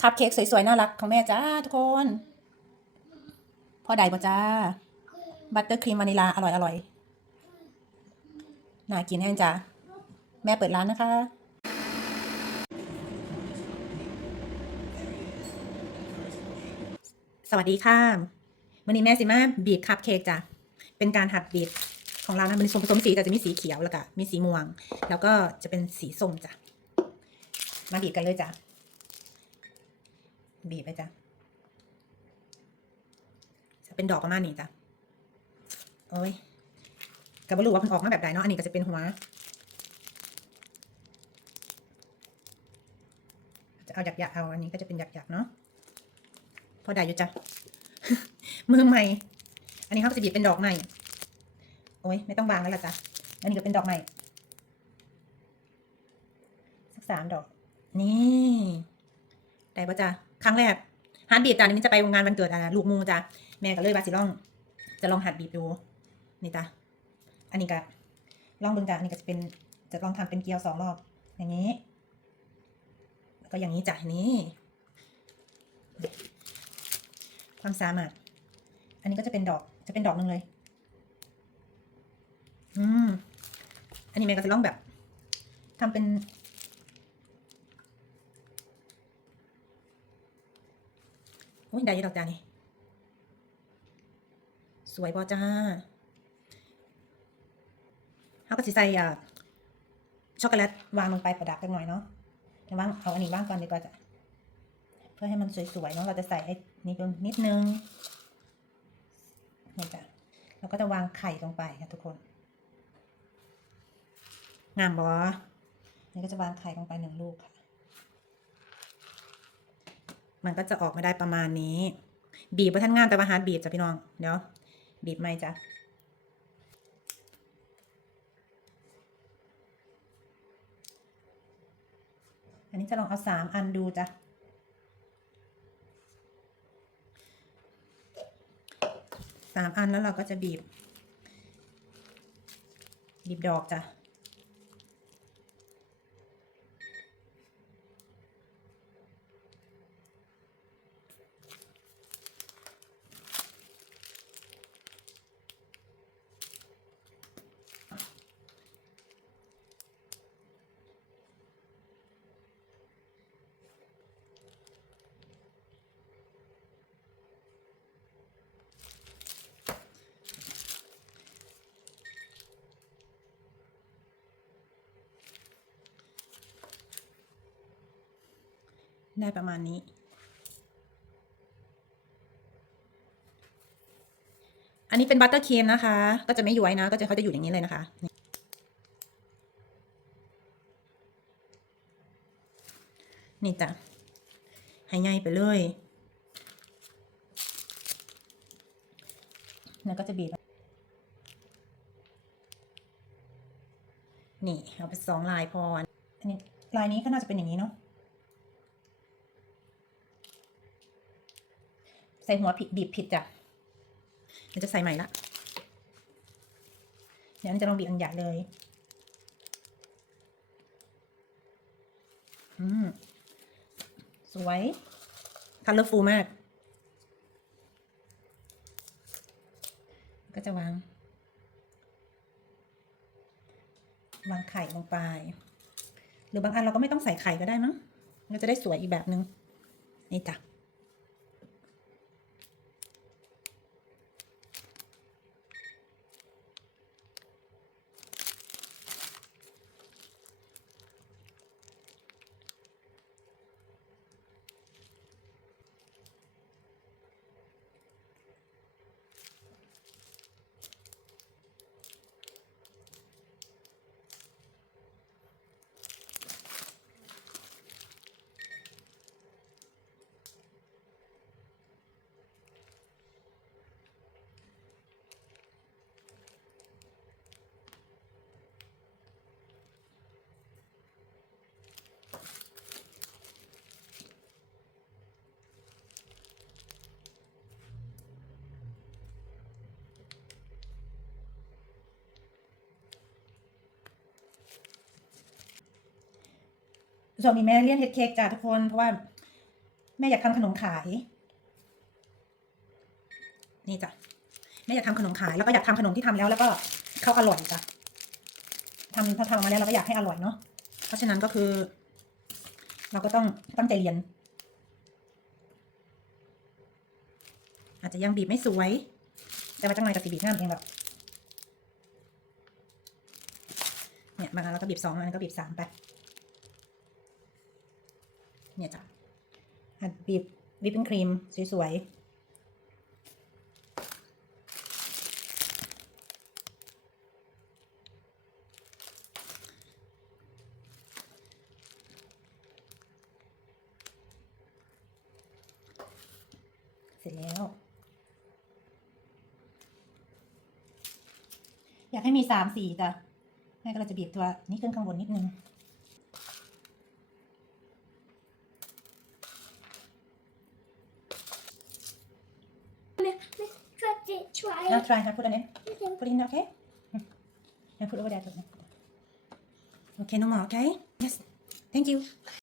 คัพเค้กสวยๆ น่ารักของแม่จ้าทุกคน พอได้ปะจ้า บัตเตอร์ครีมวานิลาอร่อยอร่อยน่ากินแห้งจ้า แม่เปิดร้านนะคะสวัสดีค่ะวันนี้แม่สิมาบีบคัพเค้กจ้ะ เป็นการหัดบีบของเรานะมันมีส่วนผสมสีแต่จะมีสีเขียวแล้วก็มีสีม่วง แล้วก็จะเป็นสีส้มจ้ะ มาบีบกันเลยจ้ะ บีบไปจ้ะ จะเป็นดอกประมาณนี้จ้ะ โอ้ยก็ไม่รู้ว่ามันออกมาแบบใดเนาะ อันนี้ก็จะเป็นหัว จะเอาหยักๆเอาอันนี้ก็จะเป็นหยักๆเนาะ พอได้อยู่จ้ะ มือใหม่ อันนี้เขาจะบีบเป็นดอกใหม่ โอ้ยไม่ต้องวางแล้วล่ะจ้ะ อันนี้ก็เป็นดอกใหม่สักสามดอก นี่ ได้ปะจ้ะ ครั้งแรกฮาร์ดบีบจ้ะนี่มันจะไปงานวันเกิดอะลูกมูจ้ะแม่ก็เลยว่าสิลอง จะลองหัดบีบดูนี่จ้ะอันนี้ก็ลองเบิ่งจ้ะอันนี้ก็จะเป็นจะลองทำเป็นเกลียวสองรอบ อย่างนี้ แล้วก็อย่างนี้จ้ะนี่ความสามารถ อันนี้ก็จะเป็นดอกจะเป็นดอกหนึ่งเลย อืมอันนี้แม่ก็จะลองแบบทำเป็น โอ้ยได้ยี่ดอกจ้านี่ สวยบอจ้าเขาก็สิใส่อ่าช็อกโกแลตวางลงไปประดับกันหน่อยเนาะววางเอาอันนี้วางก่อนดีกว่าจ้ะ เพื่อให้มันสวยๆเนาะเราจะใส่ไอ้นี่ลงนิดนึงนี่จ้ะเราก็จะวางไข่ลงไปค่ะทุกคน งามบอนี่ก็จะวางไข่ลงไปหนึ่งลูกค่ะ มันก็จะออกมาได้ประมาณนี้ บีบไปท่านงานแต่ว่าฮาร์ดบีบจ้ะพี่น้อง เดี๋ยว บีบไม่จ้ะอันนี้จะลองเอาสามอันดูจ้ะ สามอันแล้วเราก็จะบีบ บีบดอกจ้ะ ได้ประมาณนี้ อันนี้เป็นบัตเตอร์เครีมนะคะ ก็จะไม่ย้วยนะ ก็จะเขาจะอยู่อย่างนี้เลยนะคะนี่จ้ะให้ใหญ่ไปเลย แล้วก็จะบีบ นี่ เอาไปสองลายพอ อันนี้ลายนี้ก็น่าจะเป็นอย่างนี้เนาะ ส่หัวผิดบีบผิดจ้ะเดี๋ยวจะใส่ใหม่ละเดี๋ยวอันจะลองบีบอันใหญ่เลย อืม สวยคัลเลอร์ฟูมาก ก็จะวาง วางไข่ลงไป หรือบางอันเราก็ไม่ต้องใส่ไข่ก็ได้มั้งมันจะได้สวยอีกแบบนึง นี่จ้ะ ช่วงนี้แม่เลี้ยนเฮ็ดเค้กจ้ะทุกคน เพราะว่า แม่อยากทำขนมขาย นี่จ้ะแม่อยากทำขนมขายแล้วก็อยากทำขนมที่ทำแล้วแล้วก็เขาอร่อยจ้ะทำพอทำออกมาแล้วเราก็อยากให้อร่อยเนาะเพราะฉะนั้นก็คือ เราก็ต้องตั้งใจเรียน อาจจะยังบีบไม่สวย แต่ว่าจังไรกับสีบีบงามเองแบบเนี่ยบางอันเราก็บีบสองอันก็บีบสามไป เนี่ยจ้ะหัดบีบวิปปิ้งครีมสวยๆเสร็จแล้ว อยากให้มีสามสีจ้ะแม่ก็เลยจะบีบตัวนี้ขึ้นข้างบนนิดนึง Try Now it. try her put it. Okay. Put in, okay? Hmm. Now put over there. Okay, no more, okay? Yes. Thank you.